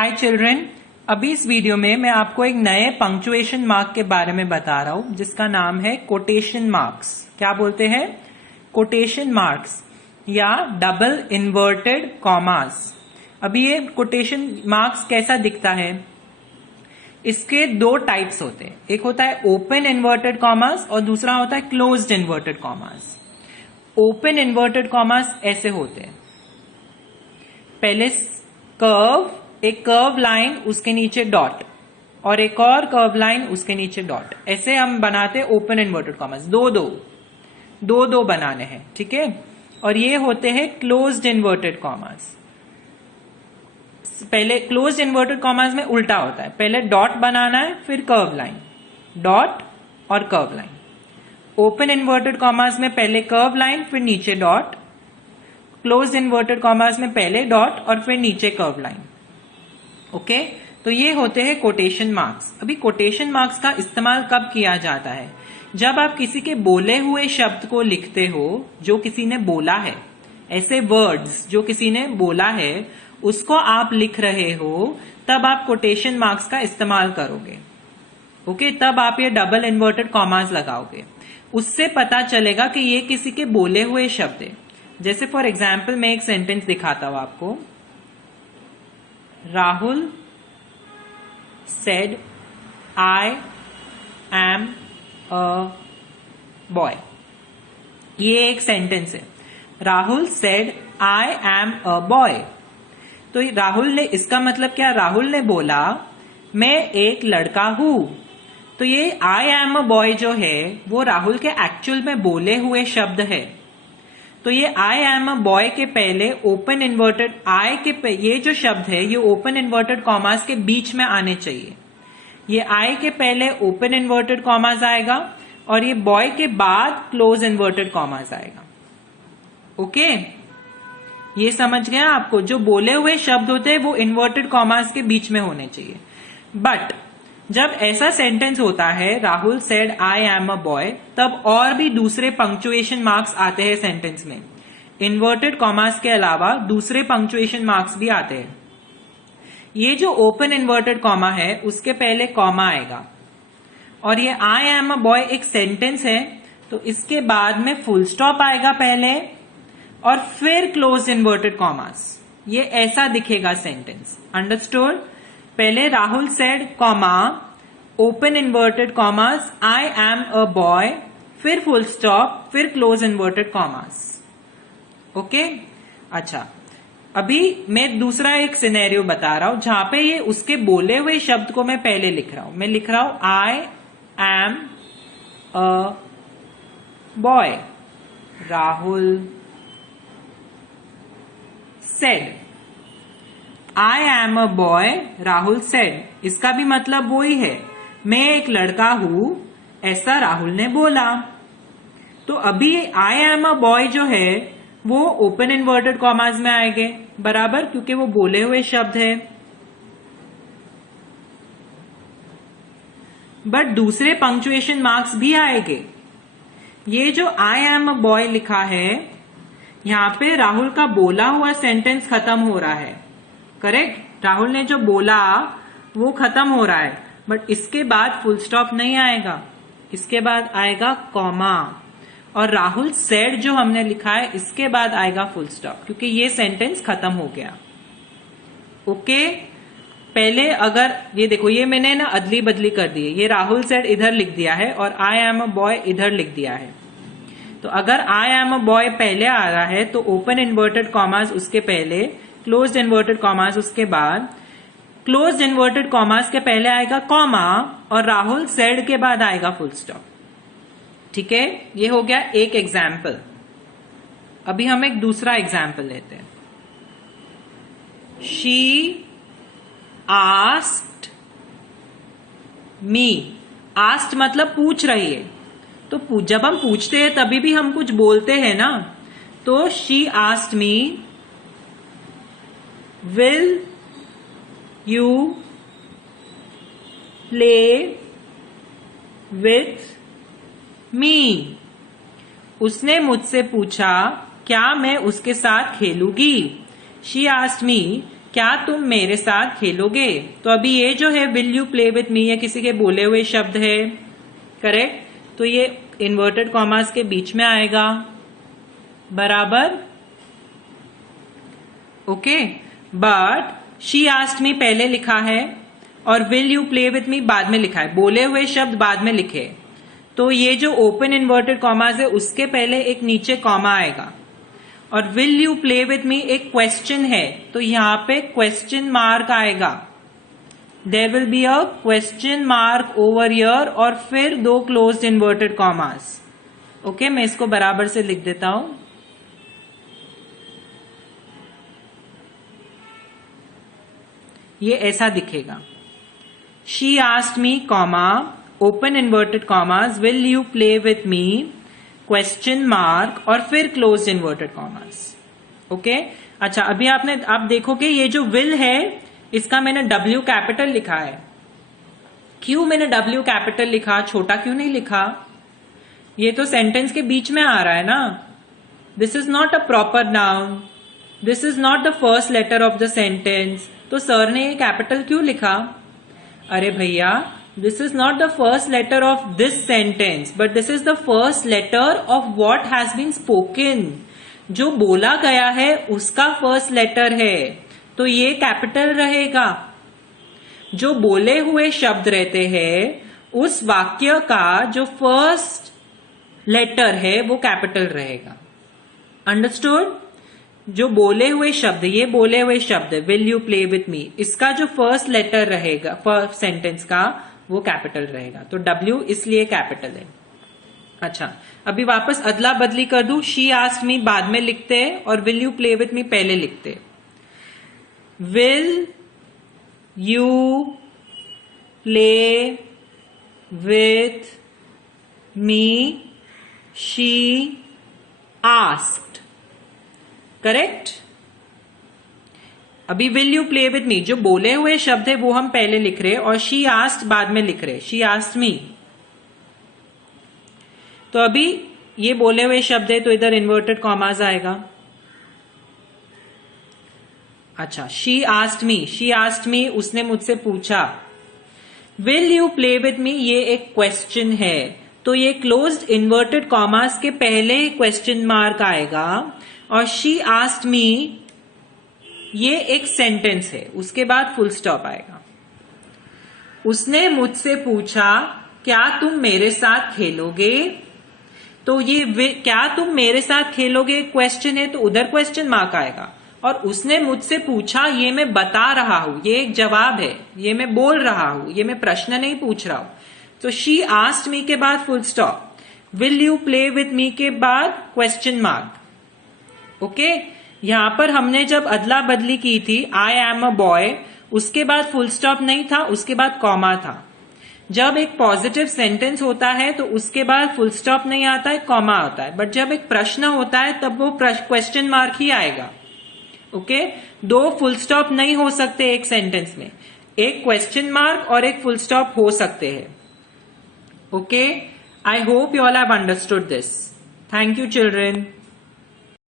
हाय children, अभी इस video में मैं आपको एक नए पंक्चुएशन मार्क के बारे में बता रहा हूं जिसका नाम है कोटेशन मार्क्स। क्या बोलते हैं? कोटेशन मार्क्स या डबल इन्वर्टेड कॉमास। अभी ये कोटेशन मार्क्स कैसा दिखता है? इसके दो टाइप्स होते हैं, एक होता है ओपन इन्वर्टेड कॉमास और दूसरा होता है closed inverted commas. Open inverted commas ऐसे होते हैं, पहले कर्व, एक कर्व लाइन, उसके नीचे डॉट और एक और कर्व लाइन, उसके नीचे डॉट, ऐसे हम बनाते ओपन इन्वर्टेड कॉमास। दो बनाने हैं, ठीक है। और ये होते हैं क्लोज्ड इन्वर्टेड कॉमास। पहले क्लोज्ड इन्वर्टेड कॉमास में उल्टा होता है, पहले डॉट बनाना है फिर कर्व लाइन, डॉट और curve line. Open inverted commas में पहले कर्व लाइन फिर नीचे डॉट, क्लोज्ड इन्वर्टेड कॉमास में पहले डॉट और फिर नीचे कर्व लाइन। ओके, तो ये होते हैं कोटेशन मार्क्स। अभी कोटेशन मार्क्स का इस्तेमाल कब किया जाता है? जब आप किसी के बोले हुए शब्द को लिखते हो, जो किसी ने बोला है, ऐसे वर्ड्स जो किसी ने बोला है उसको आप लिख रहे हो, तब आप कोटेशन मार्क्स का इस्तेमाल करोगे। ओके, तब आप ये डबल इन्वर्टेड कॉमास लगाओगे। उससे पता चलेगा कि ये किसी के बोले हुए शब्द है। जैसे फॉर एग्जाम्पल मैं एक सेंटेंस दिखाता हूं आपको। Rahul said I am a boy। ये एक सेंटेंस है। Rahul said I am a boy। तो राहुल ने, इसका मतलब क्या? राहुल ने बोला मैं एक लड़का हूं। तो ये I am a boy जो है वो राहुल के एक्चुअल में बोले हुए शब्द है। तो ये I am a boy के पहले ओपन इन्वर्टेड I के ये जो शब्द है ये ओपन इन्वर्टेड कॉमास के बीच में आने चाहिए। ये I के पहले ओपन इन्वर्टेड कॉमास आएगा और ये बॉय के बाद क्लोज इन्वर्टेड कॉमास आएगा। ओके, ये समझ गया आपको? जो बोले हुए शब्द होते हैं वो इन्वर्टेड कॉमास के बीच में होने चाहिए। बट जब ऐसा सेंटेंस होता है Rahul said I am a boy, तब और भी दूसरे पंक्चुएशन मार्क्स आते हैं सेंटेंस में। इन्वर्टेड कॉमास के अलावा दूसरे पंक्चुएशन मार्क्स भी आते हैं। ये जो ओपन इन्वर्टेड कॉमा है उसके पहले कॉमा आएगा और ये आई एम अ बॉय एक सेंटेंस है, तो इसके बाद में फुल स्टॉप आएगा पहले और फिर क्लोज इन्वर्टेड कॉमास। ये ऐसा दिखेगा सेंटेंस। अंडरस्टूड? पहले Rahul said comma, open inverted commas, I am a boy, फिर फुल स्टॉप, फिर क्लोज इन्वर्टेड कॉमास। ओके, अच्छा, अभी मैं दूसरा एक सिनेरियो बता रहा हूं जहां पे ये उसके बोले हुए शब्द को मैं पहले लिख रहा हूं। मैं लिख रहा हूं I am a boy, Rahul said. I am a boy, Rahul said. इसका भी मतलब वही है, मैं एक लड़का हूं, ऐसा राहुल ने बोला। तो अभी आई एम अ बॉय जो है वो ओपन इन्वर्टेड कॉमास में आएंगे बराबर, क्योंकि वो बोले हुए शब्द है। बट दूसरे पंक्चुएशन मार्क्स भी आएंगे। ये जो आई एम अ बॉय लिखा है यहां पे राहुल का बोला हुआ सेंटेंस खत्म हो रहा है। करेक्ट, राहुल ने जो बोला वो खत्म हो रहा है, बट इसके बाद फुल स्टॉप नहीं आएगा, इसके बाद आएगा कॉमा। और राहुल सेड जो हमने लिखा है इसके बाद आएगा फुल स्टॉप, क्योंकि ये सेंटेंस खत्म हो गया। ओके, पहले अगर ये देखो, ये मैंने ना अदली बदली कर दी है। ये राहुल सेड इधर लिख दिया है और आई एम अ बॉय इधर लिख दिया है। तो अगर आई एम अ बॉय पहले आ रहा है तो ओपन इन्वर्टेड कॉमास उसके पहले, क्लोज्ड इन्वर्टेड कॉमास उसके बाद, क्लोज्ड इन्वर्टेड कॉमास के पहले आएगा कॉमा और राहुल सेड के बाद आएगा फुल स्टॉप। ठीक है, ये हो गया एक एग्जाम्पल। अभी हम एक दूसरा एग्जाम्पल लेते हैं। She asked me. आस्क्ड मतलब पूछ रही है, तो जब हम पूछते हैं तभी भी हम कुछ बोलते हैं ना। तो she asked me will you play with मी। उसने मुझसे पूछा क्या मैं उसके साथ खेलूंगी। शी आस्क्ड मी क्या तुम मेरे साथ खेलोगे। तो अभी ये जो है विल यू प्ले विथ मी, ये किसी के बोले हुए शब्द है, करेक्ट। तो ये इन्वर्टेड कॉमास के बीच में आएगा, बराबर, okay. But she asked me पहले लिखा है और विल यू प्ले विथ मी बाद में लिखा है, बोले हुए शब्द बाद में लिखे। तो ये जो ओपन इन्वर्टेड कॉमास है उसके पहले एक नीचे कॉमा आएगा, और will you play with me एक क्वेश्चन है, तो यहां पे क्वेश्चन मार्क आएगा। There will be a question mark over here और फिर 2 क्लोज्ड इन्वर्टेड कॉमास। ओके, मैं इसको बराबर से लिख देता हूं। ये ऐसा दिखेगा, she asked me comma open inverted commas will you play with me question mark और फिर क्लोज्ड इन्वर्टेड कॉमास। ओके, अच्छा अभी आप देखोगे ये जो विल है इसका मैंने W कैपिटल लिखा है। क्यों मैंने W कैपिटल लिखा, छोटा क्यों नहीं लिखा? ये तो सेंटेंस के बीच में आ रहा है ना। This is not a proper noun, this is not the first letter of the sentence. तो सर ने ये कैपिटल क्यों लिखा? अरे भैया, this is not the first letter of this sentence but this is the first letter of what has been spoken। जो बोला गया है उसका फर्स्ट लेटर है, तो ये कैपिटल रहेगा। जो बोले हुए शब्द रहते हैं उस वाक्य का जो फर्स्ट लेटर है वो कैपिटल रहेगा। अंडरस्टूड? जो बोले हुए शब्द, ये बोले हुए शब्द विल यू प्ले विथ मी, इसका जो फर्स्ट लेटर रहेगा फर्स्ट सेंटेंस का वो कैपिटल रहेगा, तो W इसलिए कैपिटल है। अच्छा, अभी वापस अदला बदली कर दूं, शी आस्क्ड मी बाद में लिखते हैं और will you play with me पहले लिखते। Will you play with me she asked, correct. अभी will you play with me जो बोले हुए शब्द है वो हम पहले लिख रहे हैं और शी आस्क्ड बाद में लिख रहे हैं, शी आस्क्ड मी। तो अभी ये बोले हुए शब्द है तो इधर इन्वर्टेड कॉमास आएगा। अच्छा, शी आस्क्ड मी उसने मुझसे पूछा। विल यू प्ले विथ मी ये एक क्वेश्चन है, तो ये क्लोज्ड इन्वर्टेड कॉमास के पहले क्वेश्चन मार्क आएगा और शी आस्क्ड मी ये एक सेंटेंस है, उसके बाद फुल स्टॉप आएगा। उसने मुझसे पूछा क्या तुम मेरे साथ खेलोगे। तो ये क्या तुम मेरे साथ खेलोगे क्वेश्चन है, तो उधर क्वेश्चन मार्क आएगा। और उसने मुझसे पूछा ये मैं बता रहा हूं, ये एक जवाब है, ये मैं बोल रहा हूं, ये मैं प्रश्न नहीं पूछ रहा हूं। तो शी आस्क्ड मी के बाद full stop, will you play with मी के बाद क्वेश्चन मार्क। ओके, यहां पर हमने जब अदला बदली की थी आई एम अ बॉय, उसके बाद फुल स्टॉप नहीं था, उसके बाद कॉमा था। जब एक पॉजिटिव सेंटेंस होता है तो उसके बाद फुल स्टॉप नहीं आता है, कॉमा होता है। बट जब एक प्रश्न होता है तब वो क्वेश्चन मार्क ही आएगा। ओके, 2 फुल स्टॉप नहीं हो सकते एक सेंटेंस में, एक क्वेश्चन मार्क और एक फुल स्टॉप हो सकते हैं। Okay, I hope you all have understood this. Thank you children.